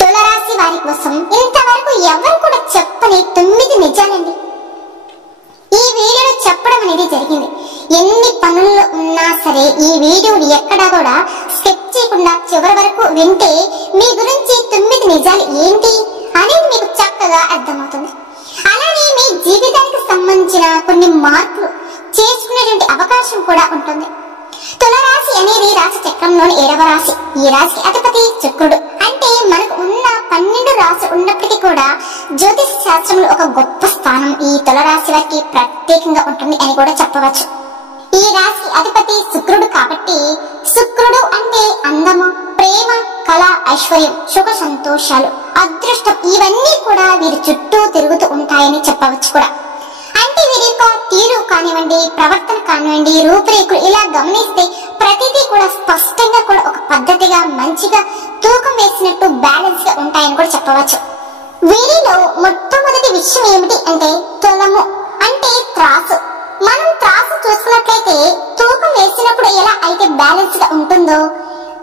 తులరాశి వారి కోసం ఇంతవరకు ఎవరు కూడా చెప్పని 9 నిజాలండి ఈ వీడియోలో చెప్పడం అనేది జరిగింది. ఎన్ని పనుల్లో ఉన్నా సరే ఈ వీడియోని ఎక్కడా కూడా స్కిప్ చేయకుండా చివరి వరకు వింటే మీ గురించి 9 నిజాలు ఏంటి అనేది మీకు చక్కగా అర్థమవుతుంది. అలానే మీ జీవితానికి సంబంధించిన కొన్ని మార్పులు చేసుకునేటువంటి అవకాశం కూడా ఉంటుంది. తులరాశి అనేది రాశి చక్రంలోని 7వ రాశి. ఈ రాశికి అధిపతి శుక్రుడు. అంటే మనకు ఉన్న 12 రాశులు ఉన్నప్పటికీ కూడా జ్యోతిష శాస్త్రంలో ఒక గొప్ప స్థానం ఈ తులరాశి వారికి ప్రత్యేకంగా ఉంటుంది అని కూడా చెప్పవచ్చు. ఈ రాశికి అధిపతి శుక్రుడు కాబట్టి శుక్రుడు అంటే అందము, ప్రేమ, కళ, ఐశ్వర్యం, సుఖ సంతోషాలు, అదృష్టం ఇవన్నీ కూడా వీరి చుట్టూ తిరుగుతూ ఉంటాయని చెప్పవచ్చు కూడా. అంటే వీరి యొక్క తీరు కానివ్వండి, ప్రవర్తన కానివ్వండి, రూపురేఖలు ఇలా గమనిస్తే ప్రతిదీ కూడా స్పష్టంగా కూడా ఒక పద్ధతిగా మంచిగా తూకం వేసినట్టు బ్యాలెన్స్ గా ఉంటాయని కూడా చెప్పవచ్చు. వీరిలో మొట్టమొదటి విషయం ఏమిటి అంటే తులము అంటే త్రాసు. మనం త్రాసు చూసుకున్నట్లయితే తూకం వేసినప్పుడు ఎలా అయితే బ్యాలెన్స్ గా ఉంటుందో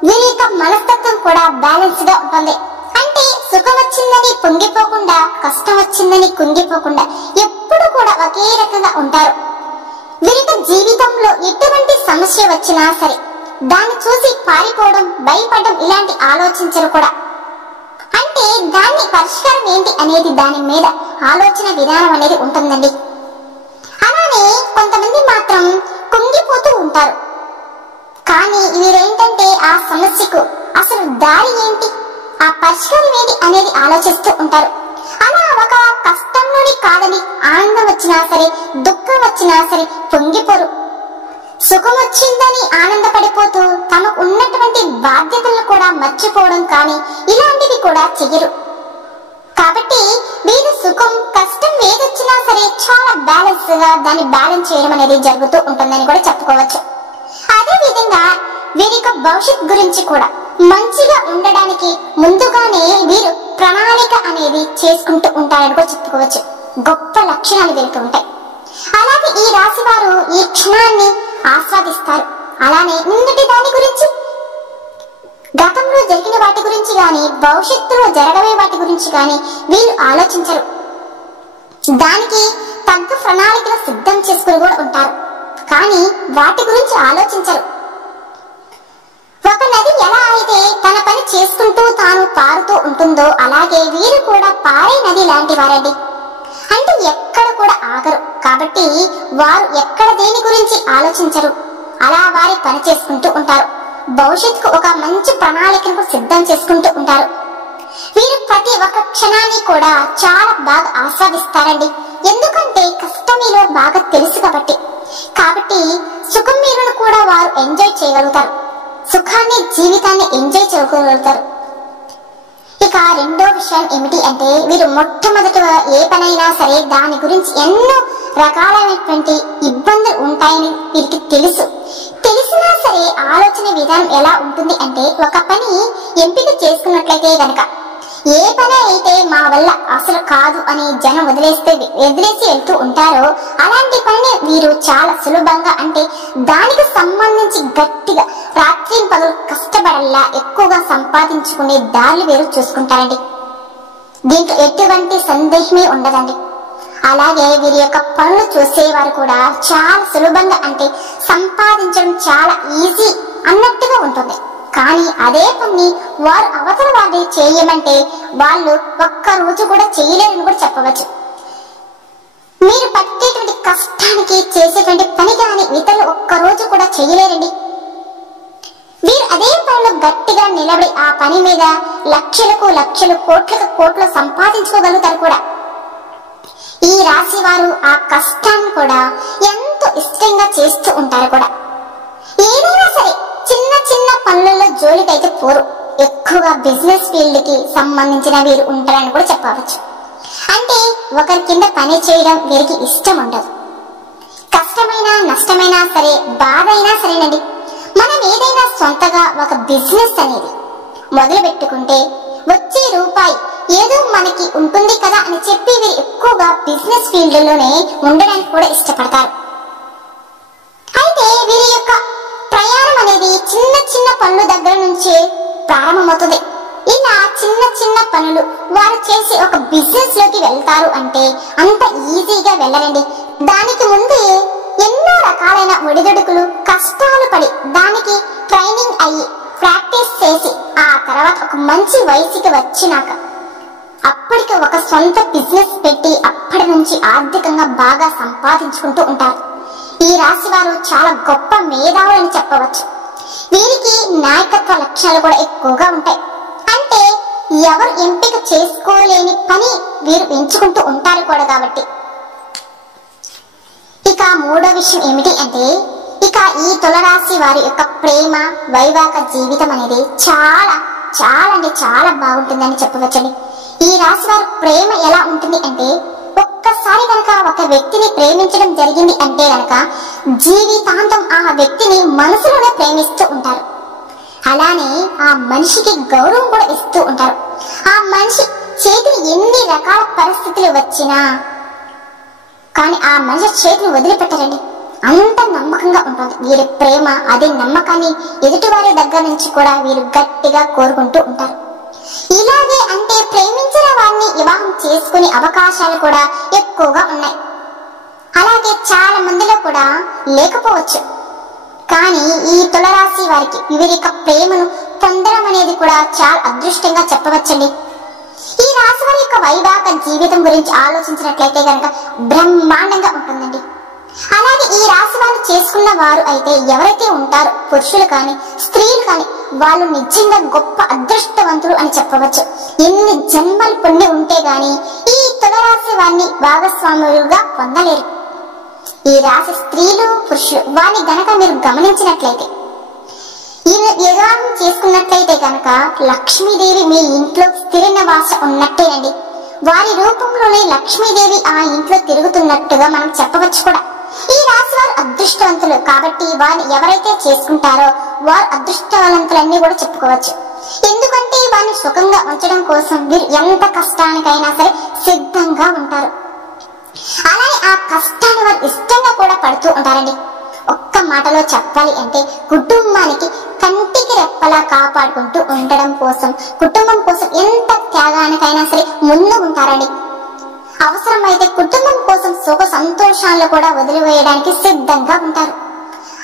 వీరి యొక్క మనస్తత్వం కూడా బ్యాలెన్స్ గా ఉంటుంది. అంటే సుఖం వచ్చిందని పొంగిపోకుండా, కష్టం వచ్చిందని కుంగిపోకుండా ఎప్పుడు కూడా ఒకే రకంగా ఉంటారు. వీరికి జీవితంలో ఎటువంటి సమస్య వచ్చినా సరే దాన్ని చూసి పారిపోవడం, భయపడడం ఇలాంటి ఆలోచించరు కూడా. అంటే దాన్ని పరిష్కారం ఏంటి అనేది దాని మీద ఆలోచన విధానం అనేది ఉంటుందండి. అలానే కొంతమంది మాత్రం కుంగిపోతూ ఉంటారు. కానీ వీరేంటంటే ఆ సమస్యకు అసలు దారి ఏంటి, ఆ పరిష్కారం ఏంటి అనేది ఆలోచిస్తూ ఉంటారు. అలా ఒక కష్టంలోని కాదని ఆనందం వచ్చినా సరే, దుఃఖం వచ్చినా సరే పొంగిపోరు. సుఖం వచ్చిందని ఆనందపడిపోతూ తమకు ఉన్నటువంటి బాధ్యతలను కూడా మర్చిపోవడం కానీ ఇలాంటివి కూడా చెయ్యరు. కాబట్టి వీరు సుఖం, కష్టం ఏదొచ్చినా సరే చాలా బ్యాలెన్స్ గా దాన్ని బ్యాలెన్స్ చేయడం అనేది జరుగుతూ ఉంటుందని కూడా చెప్పుకోవచ్చు. అదే విధంగా వీరి యొక్క భవిష్యత్ గురించి కూడా మంచిగా ఉండడానికి ముందుగానే వీరు ప్రణాళిక అనేది చేసుకుంటూ ఉంటారని కూడా చెప్పుకోవచ్చు. గొప్ప లక్షణాలు వీరికి ఉంటాయి. అలాగే ఈ రాశి వారు ఈ క్షణాన్ని ఆస్వాదిస్తారు. అలానే నిన్నటి దాని గురించి, గతంలో జరిగిన వాటి గురించి గాని, భవిష్యత్తులో జరగబోయే వాటి గురించి గాని వీళ్ళు ఆలోచించరు. దానికి తగ్గ ప్రణాళికలు సిద్ధం చేసుకుని కూడా ఉంటారు. కానీ వాటి గురించి ఆలోచించరు. ఒక నది ఎలా అయితే తన పని చేసుకుంటూ తాను పారుతూ ఉంటుందో అలాగే వీరు కూడా పారే నది లాంటి వారండి. అంటే ఎక్కడ కూడా ఆగరు. కాబట్టి వారు ఎక్కడ దేని గురించి ఆలోచించరు. అలా వారి పని చేసుకుంటూ ఉంటారు. భవిష్యత్తుకు ఒక మంచి ప్రణాళికను సిద్ధం చేసుకుంటూ ఉంటారు. వీరు ప్రతి ఒక్క క్షణాన్ని కూడా చాలా బాగా ఆస్వాదిస్తారండి. ఎందుకంటే కష్టం మీలో బాగా తెలుసు కాబట్టి సుఖం మీరును కూడా వారు ఎంజాయ్ చేయగలుగుతారు. సుఖాన్ని, జీవితాన్ని ఎంజాయ్ చేయగలుగుతారు. ఇక రెండో విషయం ఏమిటి అంటే వీరు మొట్టమొదట ఏ పనైనా సరే దాని గురించి ఎన్నో రకాలైనటువంటి ఇబ్బందులు ఉంటాయని వీరికి తెలుసు. తెలిసినా సరే ఆలోచన విధానం ఎలా ఉంటుంది అంటే ఒక పని ఎంపిక చేసుకున్నట్లయితే గనక ఏ పని అయితే మా వల్ల అసలు కాదు అని జనం వదిలేసి వెళ్తూ ఉంటారో అలాంటి పని వీరు చాలా సులభంగా, అంటే దానికి సంబంధించి గట్టిగా రాత్రి పగలు కష్టపడల్లా ఎక్కువగా సంపాదించుకునే దారులు వీరు చూసుకుంటారండి. దీంట్లో ఎటువంటి సందేహమే ఉండదండి. అలాగే వీరి యొక్క పనులు చూసేవారు కూడా చాలా సులభంగా, అంటే సంపాదించడం చాలా ఈజీ అన్నట్టుగా ఉంటుంది. కానీ అదే పని వారు అవతల వారి చేయమంటే వాళ్ళు ఒక్క రోజు కూడా చేయలేరని కూడా చెప్పవచ్చు. మీరు పట్టేటువంటి కష్టానికి చేసేటువంటి పని కానీ ఇతరులు ఒక్క రోజు కూడా చేయలేరండి. వీరు అదే పనిలో గట్టిగా నిలబడి ఆ పని మీద లక్షలకు లక్షలు, కోట్లకు కోట్లు సంపాదించుకోగలుగుతారు కూడా. ఈ రాశి వారు ఆ కష్టాన్ని కూడా ఎంతో ఇష్టంగా చేస్తూ ఉంటారు కూడా. ఏదైనా సరే చిన్న చిన్న పనులలో జోలికైతే పోరు. ఎక్కువగా బిజినెస్ ఫీల్డ్ కి సంబంధించిన వీరు ఉంటారని కూడా చెప్పవచ్చు. అంటే ఒకరి కింద పని చేయడం వీరికి ఇష్టం ఉండదు. కష్టమైనా నష్టమైనా సరే, బాధ అయినా సరేనండి, మనం ఏదైనా సొంతగా ఒక బిజినెస్ అనేది మొదలు పెట్టుకుంటే వచ్చే రూపాయి ఏదో మనకి ఉంటుంది కదా అని చెప్పి వీరు ఎక్కువగా బిజినెస్ ఫీల్డ్ లోనే ఉండడానికి కూడా ఇష్టపడతారు. అయితే వీరి యొక్క ప్రయాణం అనేది చిన్న చిన్న పనుల దగ్గర నుంచే ప్రారంభమవుతుంది. ఇలా చిన్న చిన్న పనులు వారు చేసి ఒక బిజినెస్ లోకి వెళ్తారు అంటే అంత ఈజీగా వెళ్ళరండి. దానికి ముందే ఎన్నో రకాలైన ఒడిదుడుకులు కష్టాలు పడి దానికి ట్రైనింగ్ అయ్యి ప్రాక్టీస్ చేసి ఆ తర్వాత ఒక మంచి వయసుకి వచ్చినాక అప్పటికి ఒక సొంత బిజినెస్ పెట్టి అప్పటి నుంచి ఆర్థికంగా బాగా సంపాదించుకుంటూ ఉంటారు. ఈ రాశి వారు చాలా గొప్ప మేధావులని చెప్పవచ్చు. వీరికి నాయకత్వ లక్షణాలు కూడా ఎక్కువగా ఉంటాయి. అంటే ఎవరు ఎంపిక చేసుకోలేని పని వీరు ఎంచుకుంటూ ఉంటారు కూడా. కాబట్టి ఇక మూడో విషయం ఏమిటి అంటే ఇక ఈ తులరాశి వారి యొక్క ప్రేమ వైవాహిక జీవితం అనేది చాలా చాలా అంటే చాలా బాగుంటుందని చెప్పవచ్చండి. ఈ రాశి వారి ప్రేమ ఎలా ఉంటుంది అంటే ఒక్కసారి కనుక ఒక వ్యక్తిని ప్రేమించడం జరిగింది అంటే కనుక జీవితాంతం ఆ వ్యక్తిని మనసులోనే ప్రేమిస్తూ ఉంటారు. అలానే ఆ మనిషికి గౌరవం కూడా ఇస్తూ ఉంటారు. ఆ మనిషి చేతిని ఎన్ని రకాల పరిస్థితులు వచ్చినా కానీ ఆ మనిషి చేతిని వదిలిపెట్టారండి. అంత నమ్మకంగా ఉంటుంది వీరి ప్రేమ. అదే నమ్మకాన్ని ఎదుటివారి దగ్గర నుంచి కూడా వీరు గట్టిగా కోరుకుంటూ ఉంటారు. ఇలాగే అంటే ప్రేమించిన వారిని వివాహం చేసుకునే అవకాశాలు కూడా ఎక్కువగా ఉన్నాయి. అలాగే చాలా మందిలో కూడా లేకపోవచ్చు. కానీ ఈ తులరాశి వారికి వీరి యొక్క ప్రేమను పొందడం అనేది కూడా చాలా అదృష్టంగా చెప్పవచ్చండి. ఈ రాశి వారి యొక్క వైవాహిక జీవితం గురించి ఆలోచించినట్లయితే కనుక బ్రహ్మాండంగా ఉంటుందండి. అలాగే ఈ రాశి వారు చేసుకున్న వారు అయితే ఎవరైతే ఉంటారో పురుషులు కానీ స్త్రీలు కానీ వాళ్ళు నిజంగా గొప్ప అదృష్టవంతులు అని చెప్పవచ్చు. ఎన్ని జన్మలు పుణ్యం ఉంటే గాని ఈ తులరాశి వారిని భాగస్వాములుగా పొందలేరు. ఈ రాశి స్త్రీలు పురుషులు వారిని గనక మీరు గమనించినట్లయితే ఈయన వివాహం చేసుకున్నట్లయితే కనుక లక్ష్మీదేవి మీ ఇంట్లో స్థిర నివాస ఉన్నట్టేనండి. వారి రూపంలోనే లక్ష్మీదేవి ఆ ఇంట్లో తిరుగుతున్నట్టుగా మనం చెప్పవచ్చు కూడా. ఈ రాశి వారు అదృష్టవంతులు కాబట్టి వారిని ఎవరైతే చేసుకుంటారో వారు అదృష్టవంతులన్నీ కూడా చెప్పుకోవచ్చు. ఎందుకంటే వారిని సుఖంగా ఉంచడం కోసం వీరు ఎంత కష్టానికైనా సరే సిద్ధంగా ఉంటారు. అలాగే ఆ కష్టాన్ని వారు ఇష్టంగా కూడా పడుతూ ఉంటారండి. ఒక్క మాటలో చెప్పాలి అంటే కుటుంబానికి కంటికి రెప్పలా కాపాడుకుంటూ ఉండడం కోసం కుటుంబం కోసం ఎంత త్యాగానికైనా సరే ముందు ఉంటారండి. అవసరమైతే కుటుంబం కోసం సుఖ సంతోషాలను కూడా వదిలివేయడానికి సిద్ధంగా ఉంటారు.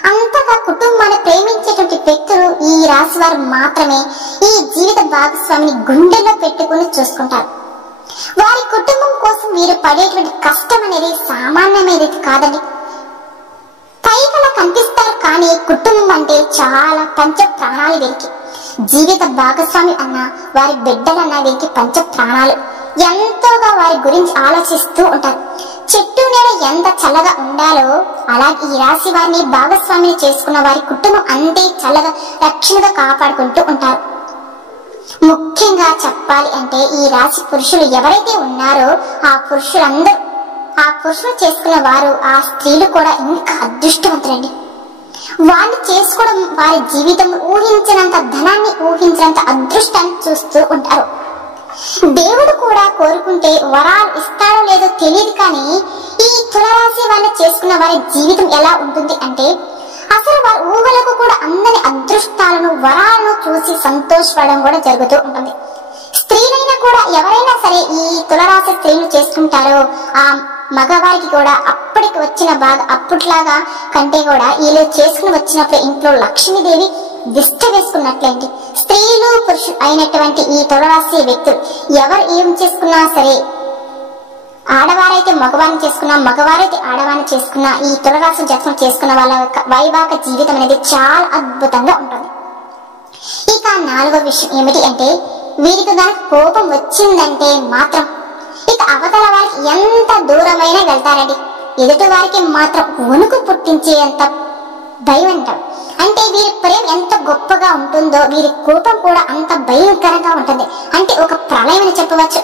అంతగా కుటుంబాన్ని ప్రేమించేటువంటి వ్యక్తులు ఈ రాశి వారు మాత్రమే ఈ జీవిత భాగస్వామిని గుండెల్లో పెట్టుకుని చూసుకుంటారు. వారి కుటుంబం కోసం వీరు పడేటువంటి కష్టం అనేది సామాన్యమైనది కాదండి. పైకలా కనిపిస్తారు కానీ కుటుంబం అంటే చాలా పంచ ప్రాణాలు వీరికి. జీవిత భాగస్వామి అన్న వారి బిడ్డలన్న వీరికి పంచ ప్రాణాలు. ఎంతోగా వారి గురించి ఆలోచిస్తూ ఉంటారు. చెట్టు నీడ ఎంత చల్లగా ఉండాలో అలాగే ఈ రాశి వారిని భాగస్వామిని చేసుకున్న వారి కుటుంబం అంతే చల్లగా రక్షణగా కాపాడుకుంటూ ఉంటారు. ముఖ్యంగా చెప్పాలి అంటే ఈ రాశి పురుషులు ఎవరైతే ఉన్నారో ఆ పురుషులు చేసుకున్న వారు ఆ స్త్రీలు కూడా ఇంకా అదృష్టవంతులండి. వారిని చేసుకోవడం వారి జీవితం ఊహించినంత ధనాన్ని ఊహించినంత అదృష్టాన్ని చూస్తూ ఉంటారు. దేవుడు కూడా కోరుకుంటే వరాలు ఇస్తాడో లేదో తెలియదు కానీ ఈ తులరాశి వారిని చేసుకున్న వారి జీవితం ఎలా ఉంటుంది అంటే అసలు వారి ఊహలకు కూడా అందని అదృష్టాలను వరాలను చూసి సంతోషపడడం కూడా జరుగుతూ ఉంటుంది. స్త్రీలైనా కూడా ఎవరైనా సరే ఈ తులరాశి స్త్రీలు చేసుకుంటారో ఆ మగవారికి కూడా అప్పటికి వచ్చిన బాగా అప్పట్లాగా కంటే కూడా వీళ్ళు చేసుకుని వచ్చినప్పుడు ఇంట్లో లక్ష్మీదేవి దిష్ట వేసుకున్నట్లేంటి. స్త్రీలు పురుషులు అయినటువంటి ఈ తులరాశి వ్యక్తులు ఎవరు ఏం చేసుకున్నా సరే ఆడవారైతే మగవారిని చేసుకున్నా మగవారైతే ఆడవారిని చేసుకున్నా ఈ తులరాశి జతనం చేసుకున్న వాళ్ళ యొక్క వైవాహిక జీవితం అనేది చాలా అద్భుతంగా ఉంటుంది. ఇక నాలుగో విషయం ఏమిటి అంటే వీరికి గనక కోపం వచ్చిందంటే మాత్రం ఇక అవతల వారికి ఎంత దూరమైనా వెళ్తారండి. ఎదుటి వారికి మాత్రం వణుకు పుట్టించేంత భయం అంటారు. అంటే వీరి ప్రేమ ఎంత గొప్పగా ఉంటుందో వీరి కోపం కూడా అంత భయంకరంగా ఉంటుంది. అంటే ఒక ప్రళయం అని చెప్పవచ్చు.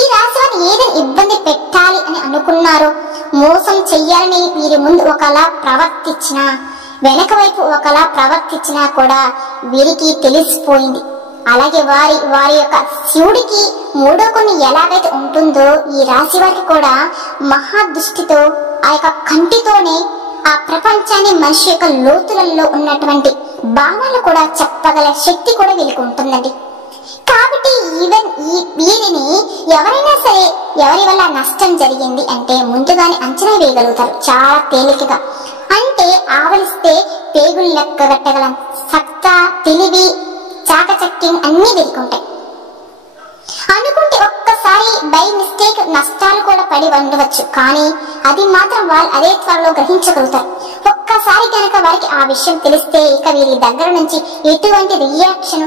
ఈ రాశి వారిని ఏదైనా ఇబ్బంది పెట్టాలి అని అనుకున్నారో మోసం చెయ్యాలని వీరి ముందు ఒకలా ప్రవర్తించినా వెనక వైపు ఒకలా ప్రవర్తించినా కూడా వీరికి తెలిసిపోయింది. అలాగే వారి యొక్క శివుడికి మూడో కొన్ని ఎలాగైతే ఉంటుందో ఈ రాశి వారికి కూడా మహాదృష్టితో ఆ యొక్క కంటితోనే ఆ ప్రపంచాన్ని మనిషి యొక్క లోతులలో ఉన్నటువంటి భావాలు కూడా చెప్పగల శక్తి కూడా వీళ్ళకి ఉంటుందండి. కాబట్టి ఈవెన్ వీరిని ఎవరైనా సరే ఎవరి వల్ల నష్టం జరిగింది అంటే ముందుగానే అంచనా వేయగలుగుతారు చాలా తేలికగా. అంటే ఆవలిస్తే పేగులు లెక్క కట్టగల సత్తా, తెలివి, చాకచక్యం అన్ని వీరికి అనుకుంటే ఒక్కసారి బై మిస్టేక్ నష్టాలు కూడా పడి ఉండవచ్చు, కానీ అది మాత్రం వాళ్ళు అదే త్వరలో గ్రహించగలుగుతారు. ఒక్కసారి కనుక వారికి ఆ విషయం తెలిస్తే ఇక వీరి దగ్గర నుంచి ఎటువంటి రియాక్షన్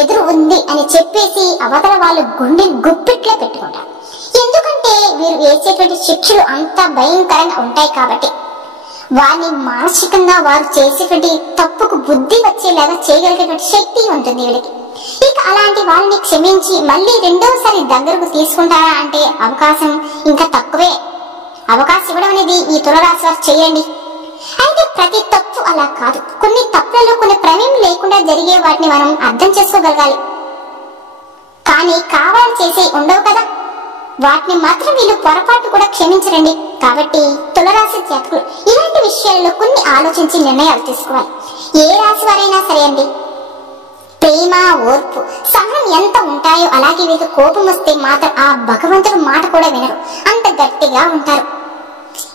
ఎదురు ఉంది అని చెప్పేసి అవతల వాళ్ళు గుండె గుప్పిట్లో పెట్టుకుంటారు. ఎందుకంటే వీరు వేసేటువంటి శిక్షలు అంత భయంకరంగా ఉంటాయి కాబట్టి వారిని మానసికంగా వారు చేసేటువంటి తప్పుకు బుద్ధి వచ్చేలాగా చేయగలిగేటువంటి శక్తి ఉంటుంది వీళ్ళకి. ఇక అలాంటి వాళ్ళని క్షమించి మళ్ళీ రెండోసారి దగ్గరకు తీసుకుంటారా అంటే అవకాశం ఇంకా తక్కువే. అవకాశం ఇవ్వడం అనేది ఈ తులారాశి వారు చేయండి. అయితే ప్రతి తప్పు అలా కాదు, కొన్ని తప్పులలో కొన్ని ప్రమేయం లేకుండా జరిగే వాటిని మనం అర్థం చేసుకోగలగాలి. కానీ కావాలని చేసే ఉండవు కదా, వాటిని మాత్రం వీళ్ళు పొరపాటు కూడా క్షమించరండి. కాబట్టి తులారాశి జాతకులు ఇలాంటి విషయాల్లో కొన్ని ఆలోచించి నిర్ణయాలు తీసుకోవాలి. ఏ రాశి వారైనా సరే అండి, ప్రేమ, ఓర్పు, సహనం ఎంత ఉంటాయో అలాగే వీరికి కోపం వస్తే మాత్రం ఆ భగవంతుడు మాట కూడా వినరు, అంత గట్టిగా ఉంటారు.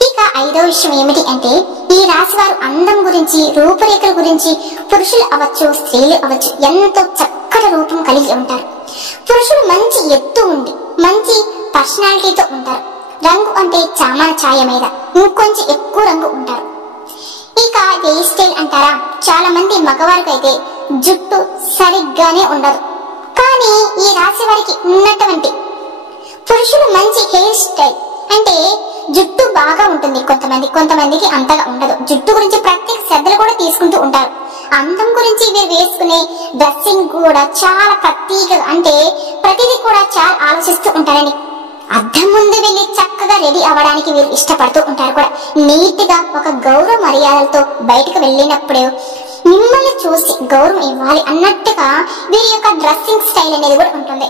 ఇక ఐదో విషయం ఏమిటి అంటే ఈ రాశి వారు అందం గురించి, రూపురేఖల గురించి పురుషులు అవ్వచ్చు స్త్రీలు అవ్వచ్చు ఎంతో చక్కటి రూపం కలిగి ఉంటారు. పురుషులు మంచి ఎత్తు ఉండి మంచి పర్సనాలిటీతో ఉంటారు. రంగు అంటే చామన ఛాయ మీద ఇంకొంచెం ఎక్కువ రంగు ఉంటారు. ఇక హెయిర్ స్టైల్ అంటారా, చాలా మంది మగవారికి అయితే జుట్టు సరిగ్గానే ఉండదు, కానీ ఈ రాశి వారికి ఉన్నటువంటి పురుషులు మంచి హెయిర్ స్టైల్ అంటే జుట్టు బాగా ఉంటుంది. కొంతమందికి అంతగా ఉండదు. జుట్టు గురించి ప్రత్యేక శ్రద్ధలు కూడా తీసుకుంటూ ఉంటారు. అందం గురించి వీరు వేసుకునే డ్రెస్సింగ్ కూడా చాలా ప్రత్యేకగా అంటే ప్రతిదీ కూడా చాలా ఆలోచిస్తూ ఉంటారని. అద్దం ముందు వెళ్ళి చక్కగా రెడీ అవ్వడానికి వీరు ఇష్టపడుతూ ఉంటారు కూడా. నీట్ గా ఒక గౌరవ మర్యాదలతో బయటకు వెళ్ళినప్పుడు మిమ్మల్ని చూసి గౌరవం ఇవ్వాలి అన్నట్టుగా వీరి యొక్క డ్రెస్సింగ్ స్టైల్ అనేది కూడా ఉంటుంది.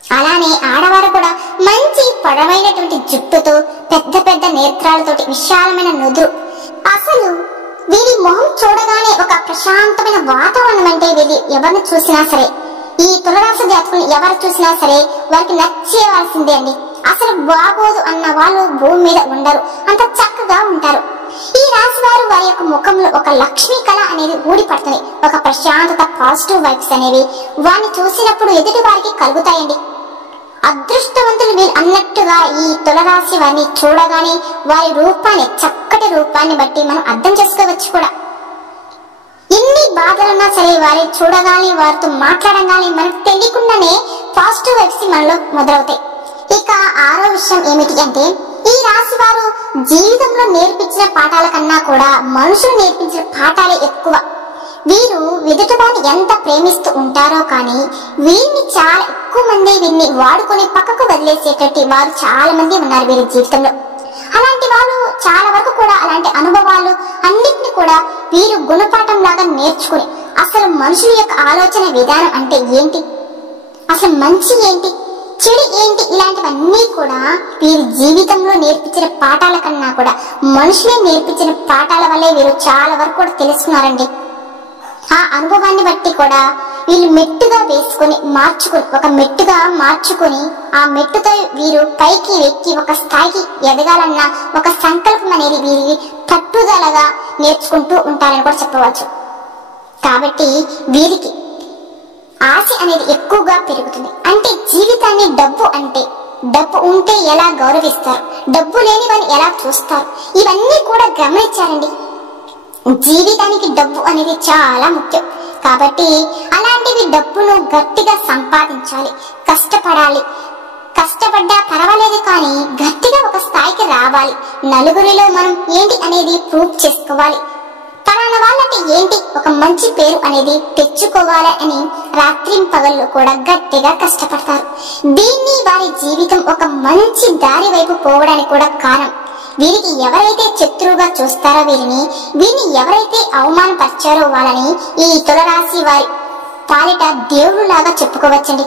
అలానే ఆడవారు కూడా మంచి పొడవైనటువంటి జుట్టుతో పెద్ద పెద్ద నేత్రాలతోటి విశాలమైన నుదురు. అసలు వీరి మొహం చూడగానే ఒక ప్రశాంతమైన వాతావరణం అంటే వీరి ఎవరిని చూసినా సరే, ఈ తులారాశి జాతకులు ఎవరు చూసినా సరే వారికి నచ్చేవాల్సిందే అండి. అసలు బాగోదు అన్న వాళ్ళు భూమి మీద ఉండరు, అంత చక్కగా ఉంటారు. ఈ రాశి వారు వారి యొక్క ముఖంలో ఒక లక్ష్మీ కళ అనేది ఊడిపడుతుంది. ఒక ప్రశాంతత, పాజిటివ్ వైబ్స్ అనేవి వారిని చూసినప్పుడు ఎదుటి వారికి కలుగుతాయండి. అదృష్టవంతులు వీళ్ళు అన్నట్టుగా ఈ తులారాశి వారిని చూడగానే వారి రూపాన్ని, చక్కటి రూపాన్ని బట్టి మనం అర్థం చేసుకోవచ్చు కూడా. ఎన్ని బాధలున్నా సరే వారిని చూడగానే, వారితో మాట్లాడగానే మనకు తెలియకుండానే పాజిటివ్ వైబ్స్ మనలో మొదలవుతాయి. ఇక ఆరో విషయం ఏమిటి అంటే ఈ రాశి వారు జీవితంలో నేర్పించిన పాఠాల కన్నా కూడా మనుషులు నేర్పించిన పాఠాలే ఎక్కువ. వీరు ఎదుటివారిని ఎంత ప్రేమిస్తూ ఉంటారో కానీ వీరిని చాలా ఎక్కువ మంది వీరిని వాడుకొని పక్కకు వదిలేసేటట్టు వారు చాలా మంది ఉన్నారు వీరి జీవితంలో. అలాంటి వాళ్ళు చాలా వరకు కూడా అలాంటి అనుభవాలు అన్నిటిని కూడా వీరు గుణపాఠం లాగా నేర్చుకుని అసలు మనుషుల యొక్క ఆలోచన విధానం అంటే ఏంటి, అసలు మంచి ఏంటి, చెడు ఏంటి, ఇలాంటివన్నీ కూడా వీరి జీవితంలో నేర్పించిన పాఠాల కన్నా కూడా మనుషులే నేర్పించిన పాఠాల వల్లే వీరు చాలా వరకు కూడా తెలుసుకున్నారండి. ఆ అనుభవాన్ని బట్టి కూడా వీళ్ళు మెట్టుగా వేసుకొని మార్చుకొని, ఒక మెట్టుగా మార్చుకొని ఆ మెట్టుతో వీరు పైకి ఎక్కి ఒక స్థాయికి ఎదగాలన్న ఒక సంకల్పం అనేది వీరి పట్టుదలగా నేర్చుకుంటూ ఉంటారని కూడా చెప్పవచ్చు. కాబట్టి వీరికి ఆశ అనేది ఎక్కువగా పెరుగుతుంది. అంటే జీవితాన్ని డబ్బు ఉంటే ఎలా గౌరవిస్తారు, డబ్బు లేని వారిని ఎలా చూస్తారు, ఇవన్నీ కూడా గమనించారండి. జీవితానికి డబ్బు అనేది చాలా ముఖ్యం. కాబట్టి అలాంటివి డబ్బును గట్టిగా సంపాదించాలి, కష్టపడాలి. కష్టపడ్డా పర్వాలేదు కానీ గట్టిగా ఒక స్థాయికి రావాలి. నలుగురిలో మనం ఏంటి అనేది ప్రూవ్ చేసుకోవాలి. పలానా వాళ్ళకి ఏంటి ఒక మంచి పేరు అనేది తెచ్చుకోవాలి అని రాత్రింపగళ్ళు కూడా గట్టిగా కష్టపడతారు. దీన్ని వారి జీవితం ఒక మంచి దారి వైపు పోవడానికి కూడా కారణం. వీరికి ఎవరైతే శత్రువుగా చూస్తారో వీరిని ఎవరైతే అవమానపరిచారో వాళ్ళని ఈ తులారాశి వారి పాలిట దేవుడు లాగా చెప్పుకోవచ్చండి.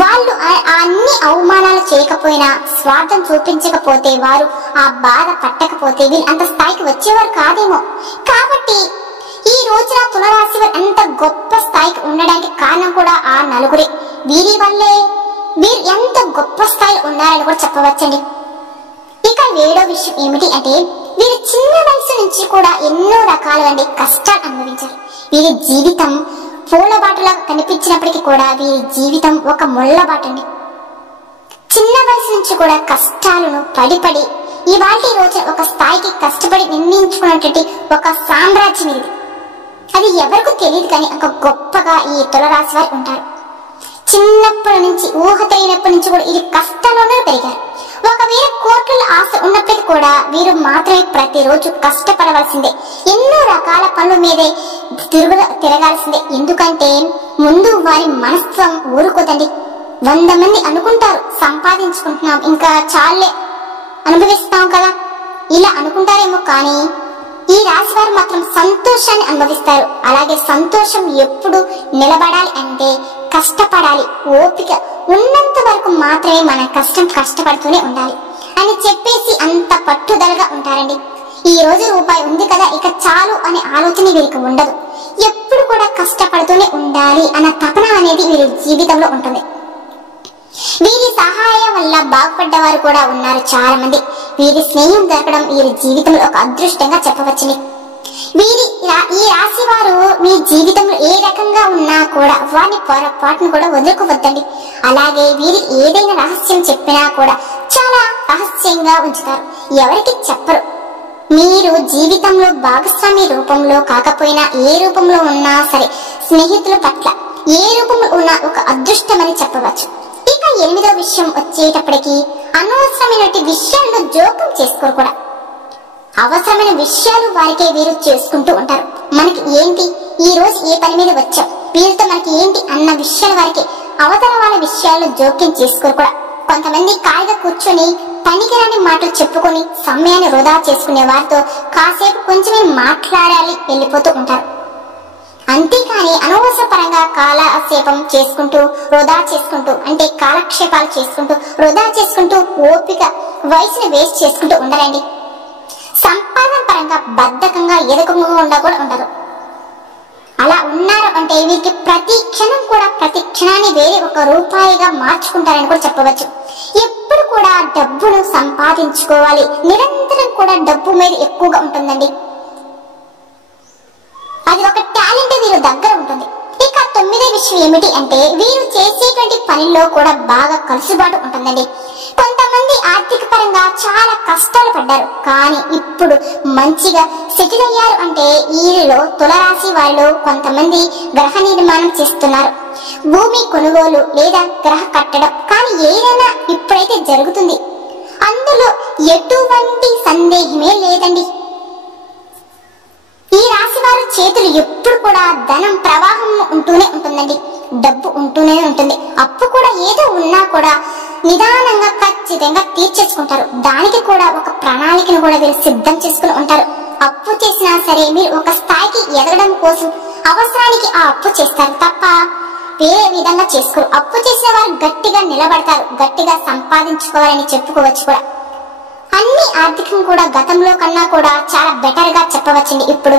వాళ్ళు అన్ని అవమానాలు చేయకపోయినా, స్వార్థం చూపించకపోతే, వారు ఆ బాధ పట్టకపోతే వీళ్ళు అంత స్థాయికి వచ్చేవారు కాదేమో. కాబట్టి ఈ రోజున తులారాశి వారు ఎంత గొప్ప స్థాయికి ఉండడానికి కారణం కూడా ఆ నలుగురే. వీరి వల్లే వీరు ఎంత గొప్ప స్థాయిలో ఉన్నారని కూడా చెప్పవచ్చండి. ఇక 7వ విషయం ఏమిటి అంటే వీరు చిన్న వయసు నుంచి కూడా ఎన్నో రకాలండి కష్టాలు అనుభవించారు. వీరి జీవితం పూలబాటలా కనిపించినప్పటికీ కూడా వీరి జీవితం ఒక ముళ్ళబాటండి. చిన్న వయసు నుంచి కూడా కష్టాలను పడి ఇవాళ రోజు ఒక స్థాయికి కష్టపడి నిర్ణయించుకున్నటువంటి ఒక సామ్రాజ్యం ఇది. అది ఎవరికి తెలియదు కానీ ఒక గొప్పగా ఈ తులారాశి వారు ఉంటారు. చిన్నప్పటి నుంచి ఊహ తెలియనప్పటి నుంచి కూడా ఇది కష్టాల్లోనే పెరిగారు. ఒకవేళ కోట్ల ఆశ ఉన్నప్పటికీ కూడా వీరు మాత్రమే ప్రతిరోజు కష్టపడవలసిందే. ఎన్నో రకాల పనుల మీదే తిరగాల్సిందే. ఎందుకంటే ముందు వారి మనస్తత్వం ఊరుకోదండి. 100 మంది అనుకుంటారు సంపాదించుకుంటున్నాం ఇంకా చాలే అనుభవిస్తాం కదా ఇలా అనుకుంటారేమో, కానీ ఈ రాశి వారు మాత్రం సంతోషాన్ని అనుభవిస్తారు. అలాగే సంతోషం ఎప్పుడు నిలబడాలి అంటే కష్టపడాలి. ఓపిక ఉన్నంత వరకు మాత్రమే మన కష్టపడుతూనే ఉండాలి అని చెప్పేసి అంత పట్టుదలగా ఉంటారండి. ఈ రోజు రూపాయి ఉంది కదా ఇక చాలు అనే ఆలోచన వీరికి ఉండదు. ఎప్పుడు కూడా కష్టపడుతూనే ఉండాలి అన్న తపన అనేది వీరి జీవితంలో ఉంటుంది. వీరి సహాయం వల్ల బాగుపడ్డవారు కూడా ఉన్నారు చాలా మంది. వీరి స్నేహం దొరకడం వీరి జీవితంలో ఒక అదృష్టంగా చెప్పవచ్చుని. ఈ రాశి వారు మీ జీవితంలో ఏ రకంగా ఉన్నా కూడా వారిని పొరపాటును కూడా వదులుకోవద్దండి. అలాగే వీరి ఏదైనా రహస్యం చెప్పినా కూడా చాలా రహస్యంగా ఉంచుతారు, ఎవరికి చెప్పరు. మీరు జీవితంలో భాగస్వామి రూపంలో కాకపోయినా ఏ రూపంలో ఉన్నా సరే స్నేహితుల పట్ల ఏ రూపంలో ఉన్నా ఒక అదృష్టమని చెప్పవచ్చు. ఇక 8వ విషయం వచ్చేటప్పటికి అనవసరమైన విషయాల్లో జోక్యం చేసుకోరు కూడా. అవసరమైన విషయాలు వారికే వీరు చేసుకుంటూ ఉంటారు. మనకి ఏంటి ఈ రోజు ఏ పని మీద వచ్చాం వీరితో మనకి ఏంటి అన్న విషయాల వారికి అవతల వాళ్ళ విషయాల్లో జోక్యం చేసుకోరు కూడా. కొంతమంది ఖాళీగా కూర్చొని పనికిరాని మాటలు చెప్పుకొని సమయాన్ని వృధా చేసుకునే వారితో కాసేపు కొంచెమే మాట్లాడాలి వెళ్ళిపోతూ ఉంటారు. అంతేకాని అనవసర పరంగా కాలక్షేపం చేసుకుంటూ వృధా చేసుకుంటూ అంటే కాలక్షేపాలు చేసుకుంటూ వృధా చేసుకుంటూ ఓపిక వయసుని వేస్ట్ చేసుకుంటూ ఉండాలండి. సంపాదన పరంగా బద్ధకంగా ఎదకంగా కూడా ఉండరు. అలా ఉన్నారు అంటే వీరికి ప్రతి క్షణాన్ని వేరే ఒక రూపాయిగా మార్చుకుంటారని కూడా చెప్పవచ్చు. ఎప్పుడు కూడా డబ్బును సంపాదించుకోవాలి, నిరంతరం కూడా డబ్బు మీద ఎక్కువగా ఉంటుందండి. అది ఒక టాలెంట్ వీరు దగ్గర ఉంటుంది. ఇక 9వ విషయం ఏమిటి అంటే వీరు చేసేటువంటి పనిలో కూడా బాగా కలుసుబాటు ఉంటుందండి. కొంతమంది ఆర్థిక పరంగా చాలా కష్టాలు పడ్డారు, కానీ ఇప్పుడు మంచిగా సెటిల్ అయ్యారు. అంటే వీరిలో తులారాశి వారిలో కొంతమంది గ్రహ నిర్మాణం చేస్తున్నారు, భూమి కొనుగోలు లేదా గ్రహ కట్టడం, కానీ ఏదైనా ఇప్పుడైతే జరుగుతుంది, అందులో ఎటువంటి సందేహమే లేదండి. ఈ రాశి వారి చేతులు ఎప్పుడు కూడా ధనం ప్రవాహం ఉంటూనే ఉంటుందండి, డబ్బు ఉంటూనే ఉంటుంది. అప్పు కూడా ఏదో ఉన్నా కూడా నిదానంగా ఖచ్చితంగా తీర్చేసుకుంటారు. దానికి కూడా ఒక ప్రణాళికను కూడా వీరు సిద్ధం చేసుకుని ఉంటారు. అప్పు చేసినా సరే మీరు ఒక స్థాయికి ఎదగడం కోసం అవసరానికి ఆ అప్పు చేస్తారు తప్ప వేరే విధంగా చేసుకోరు. అప్పు చేసిన వారు గట్టిగా నిలబడతారు, గట్టిగా సంపాదించుకోవాలని చెప్పుకోవచ్చు కూడా. అన్ని ఆర్థికం కూడా గతంలో కన్నా కూడా చాలా బెటర్ గా చెప్పవచ్చండి ఇప్పుడు.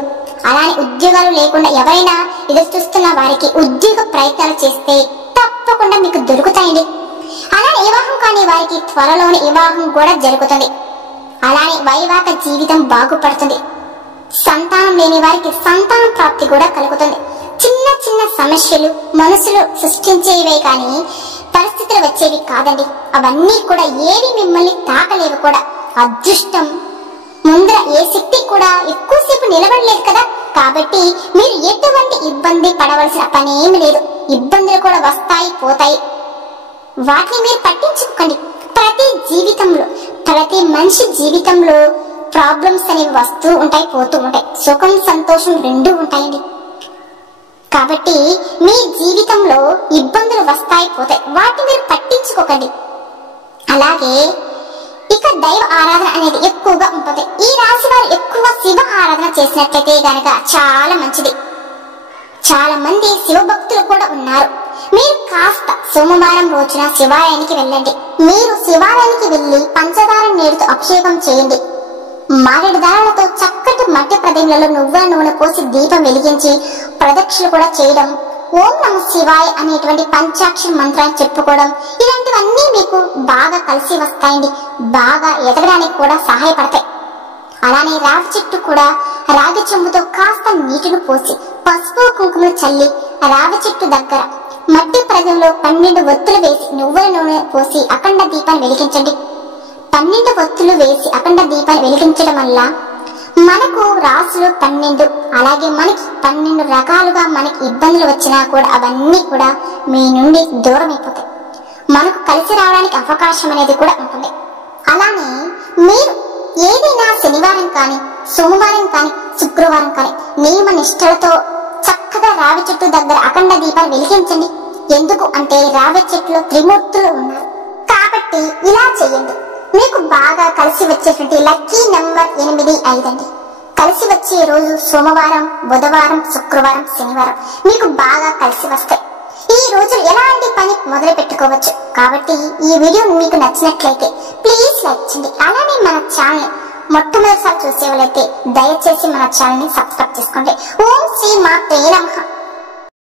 అలానే ఉద్యోగాలు లేకుండా ఎవరైనా ఎదురు చూస్తున్న వారికి ఉద్యోగ ప్రయత్నాలు చేస్తే తప్పకుండా మీకు దొరుకుతాయండి. అలానే వివాహం కాని వారికి త్వరలోనే వివాహం కూడా జరుగుతుంది. అలానే వైవాహిక జీవితం బాగుపడుతుంది. సంతానం లేని వారికి సంతాన ప్రాప్తి కూడా కలుగుతుంది. చిన్న చిన్న సమస్యలు మనసులో సృష్టించేవే కానీ పరిస్థితులు వచ్చేవి కాదండి. అవన్నీ కూడా ఏవి మిమ్మల్ని తాకలేవు కూడా. అదృష్టం ముందర ఏ శక్తి కూడా ఎక్కువసేపు నిలబడలేదు కదా, కాబట్టి మీరు ఎటువంటి ఇబ్బంది పడవలసిన పని ఏమి లేదు. ఇబ్బందులు కూడా వస్తాయి పోతాయి, వాటిని మీరు పట్టించుకోండి. ప్రతి మనిషి జీవితంలో ప్రాబ్లమ్స్ అనేవి వస్తూ ఉంటాయి పోతూ ఉంటాయి. సుఖం సంతోషం రెండూ ఉంటాయండి. కాబట్టి మీ జీవితంలో ఇబ్బందులు వస్తాయి పోతాయి, వాటిని మీరు పట్టించుకోకండి. అలాగే ఇక దైవ ఆరాధన అనేది ఎక్కువగా ఉంటుంది. ఈ రాశి వారు ఎక్కువ శివ ఆరాధన చేసినట్లయితే గనక చాలా మంచిది. చాలా మంది శివ భక్తులు కూడా ఉన్నారు. మీరు కాస్త సోమవారం రోజున శివాలయానికి వెళ్ళండి. మీరు శివాలయానికి వెళ్ళి పంచదార నీరుతో అభిషేకం చేయండి. మారేడు దారాలతో చక్కటి మట్టి ప్రదేశాలలో నువ్వుల నూనె పోసి దీపం వెలిగించి ప్రదక్షిణలు కూడా చేయడం, ఓం నమః శివాయ అనేటువంటి పంచాక్షర మంత్రాన్ని చెప్పుకోవడం, ఇలాంటివన్నీ మీకు బాగా కలిసి వస్తాయండి. బాగా ఎదగడానికి కూడా సహాయపడతాయి. అలానే రావి చెట్టు కూడా రాగి చెంబుతో కాస్త నీటిని పోసి పసుపు కుంకుమలు చల్లి రావి చెట్టు దగ్గర మట్టి ప్రదేశంలో 12 ఒత్తులు వేసి నువ్వుల నూనె పోసి అఖండ దీపాన్ని వెలిగించండి. 12 ఒత్తులు వేసి అఖండ దీపాన్ని వెలిగించడం వల్ల మనకు రాసులు 12, అలాగే మనకి 12 రకాలుగా మనకి ఇబ్బందులు వచ్చినా కూడా అవన్నీ కూడా మీ నుండి దూరం అయిపోతాయి. మనకు కలిసి రావడానికి అవకాశం అనేది కూడా ఉంటుంది. అలానే మీరు ఏదైనా శనివారం కానీ, సోమవారం కానీ, శుక్రవారం కానీ నియమ నిష్ఠలతో చక్కగా రావి చెట్టు దగ్గర అఖండ దీపాన్ని వెలిగించండి. ఎందుకు అంటే రావి చెట్టులో త్రిమూర్తులు ఉన్నారు కాబట్టి ఇలా చేయండి. మీకు బాగా కలిసి వచ్చేటువంటి లక్కీ నెంబర్ 85 అండి. కలిసి వచ్చే రోజు సోమవారం, బుధవారం, శుక్రవారం, శనివారం మీకు బాగా కలిసి వస్తాయి. ఈ రోజు ఎలాంటి పని మొదలు పెట్టుకోవచ్చు. కాబట్టి ఈ వీడియో మీకు నచ్చినట్లయితే ప్లీజ్ లైక్ చేయండి. అలానే మన ఛానల్ మొట్టమొదటిసారి చూసే వాళ్ళైతే దయచేసి మన ఛానల్ ని సబ్స్క్రైబ్ చేసుకోండి. ఓం శ్రీ మాత్రే నమః.